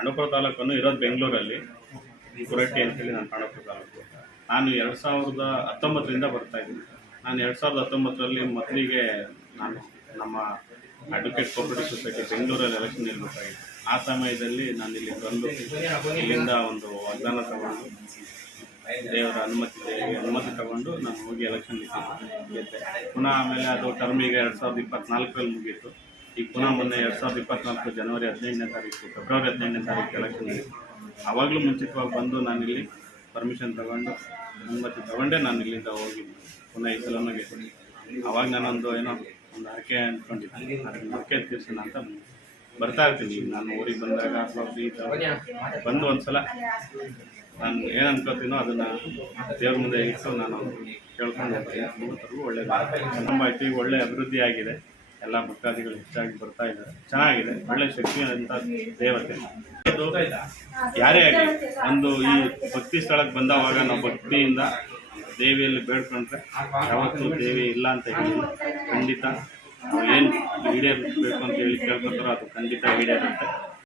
ಪಾಂಡವಪುರ ತಾಲೂಕನ್ನು ಇರೋದು ಬೆಂಗಳೂರಲ್ಲಿ. ಕುರಟ್ಟಿ ಅಂತೇಳಿ ನಾನು ಪಾಂಡವಪುರ ತಾಲೂಕು. ನಾನು ಎರಡು ಸಾವಿರದ ಹತ್ತೊಂಬತ್ತರಿಂದ ಬರ್ತಾ ಇದ್ದೀನಿ. ನಾನು ಎರಡು ಸಾವಿರದ ಹತ್ತೊಂಬತ್ತರಲ್ಲಿ ಮೊದಲಿಗೆ ನಾನು ನಮ್ಮ ಅಡ್ವೊಕೇಟ್ ಕೋಪರೇಟಿವ್ ಸೊಸೈಟಿ ಬೆಂಗಳೂರಲ್ಲಿ ಎಲೆಕ್ಷನ್ ನಿಲ್ಬೇಕಾಗಿತ್ತು. ಆ ಸಮಯದಲ್ಲಿ ನಾನು ಇಲ್ಲಿ ಬಂದು ಇಲ್ಲಿಂದ ಒಂದು ವಾಗ್ದಾನ ತಗೊಂಡು, ದೇವರ ಅನುಮತಿ ಅನುಮತಿ ತಗೊಂಡು ನಾನು ಹೋಗಿ ಎಲೆಕ್ಷನ್ ಗೆದ್ದೆ ಪುನಃ ಆಮೇಲೆ ಅದು ಟರ್ಮಿಗೆ ಎರಡು ಸಾವಿರದ ಇಪ್ಪತ್ನಾಲ್ಕರಲ್ಲಿ ಮುಗೀತು. ಈಗ ಪುನಃ ಮೊನ್ನೆ ಎರಡು ಸಾವಿರದ ಇಪ್ಪತ್ನಾಲ್ಕು ಜನವರಿ ಹದಿನೈದನೇ ತಾರೀಕು, ಫೆಬ್ರವರಿ ಹದಿನೈದನೇ ತಾರೀಕು ಎಲೆಕ್ಷನ್ ನಡೀತು ಆವಾಗಲೂ ಮುಂಚಿತವಾಗಿ ಬಂದು ನಾನಿಲ್ಲಿ ಪರ್ಮಿಷನ್ ತಗೊಂಡು ಅನುಮತಿ ತಗೊಂಡೇ ನಾನು ಇಲ್ಲಿಂದ ಹೋಗಿ ಪುನಃ ಈ ಸಲನೂ ಗೆದ್ದೆ ಅವಾಗ ನಾನೊಂದು ಏನೋ ಒಂದು ಹರಕೆ ಅಂದ್ಕೊಂಡಿದ್ದೀನಿ ಅದಕ್ಕೆ ಹರಕೆ ತೀರ್ಸೋಣ ಅಂತ ಬರ್ತಾ ಇರ್ತೀನಿ. ನಾನು ಊರಿಗೆ ಬಂದಾಗ ಅಥವಾ ಬಂದು ಒಂದ್ಸಲ ನಾನು ಏನು ಅನ್ಕೋತೀನೋ ಅದನ್ನು ದೇವ್ರ ಮುಂದೆ ಇಟ್ಟು ನಾನು ಕೇಳ್ಕೊಂಡು ಹೋಗ್ತೀನಿ. ಒಳ್ಳೆ ಆಯ್ತು ಈಗ ಒಳ್ಳೆ ಅಭಿವೃದ್ಧಿ ಆಗಿದೆ. ಎಲ್ಲ ಭಕ್ತಾದಿಗಳು ಹೆಚ್ಚಾಗಿ ಬರ್ತಾ ಇದ್ದಾರೆ. ಚೆನ್ನಾಗಿದೆ. ಒಳ್ಳೆ ಶಕ್ತಿ ಅಂತ ದೇವತೆ. ಯಾರೇ ಆಗಲಿ, ಒಂದು ಈ ಭಕ್ತಿ ಸ್ಥಳಕ್ಕೆ ಬಂದವಾಗ ನಾವು ಭಕ್ತಿಯಿಂದ ದೇವಿಯಲ್ಲಿ ಬೇಡ್ಕೊಂಡ್ರೆ ಯಾವತ್ತೂ ದೇವಿ ಇಲ್ಲ ಅಂತ ಹೇಳಿ ಖಂಡಿತ ನಾವು ಏನು ಈಡೇರಿಸಬೇಕು ಅಂತ ಹೇಳಿ ಕೇಳ್ಕೊತಾರೋ ಅದು ಖಂಡಿತ ಈಡೇರುತ್ತೆ